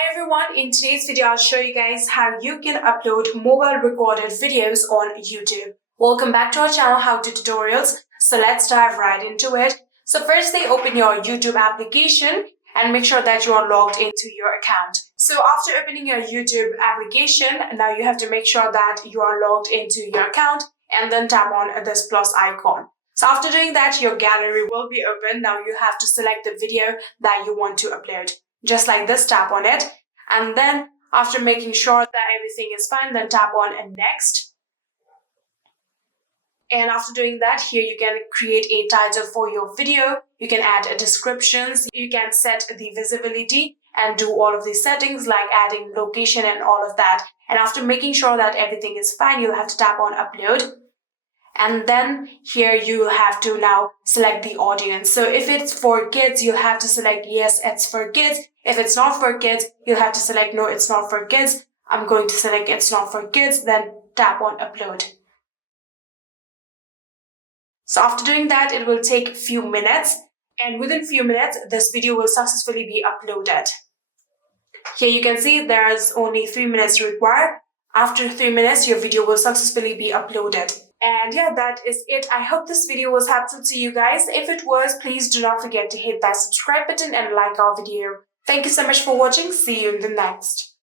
Hi everyone, in today's video I'll show you guys how you can upload mobile recorded videos on YouTube. Welcome back to our channel, How To Tutorials. So let's dive right into it. So firstly, open your YouTube application and make sure that you are logged into your account. So after opening your YouTube application, now you have to make sure that you are logged into your account and then tap on this plus icon. So after doing that, your gallery will be open. Now you have to select the video that you want to upload. Just like this, tap on it. And then after making sure that everything is fine, then tap on next. And after doing that, here you can create a title for your video. You can add descriptions. You can set the visibility and do all of these settings like adding location and all of that. And after making sure that everything is fine, you'll have to tap on upload. And then here you have to now select the audience. So if it's for kids, you'll have to select yes, it's for kids. If it's not for kids, you'll have to select no, it's not for kids. I'm going to select it's not for kids, then tap on upload. So after doing that, it will take a few minutes. And within a few minutes, this video will successfully be uploaded. Here you can see there's only 3 minutes required. After 3 minutes, your video will successfully be uploaded. And yeah, that is it. I hope this video was helpful to you guys. If it was, please do not forget to hit that subscribe button and like our video. Thank you so much for watching. See you in the next.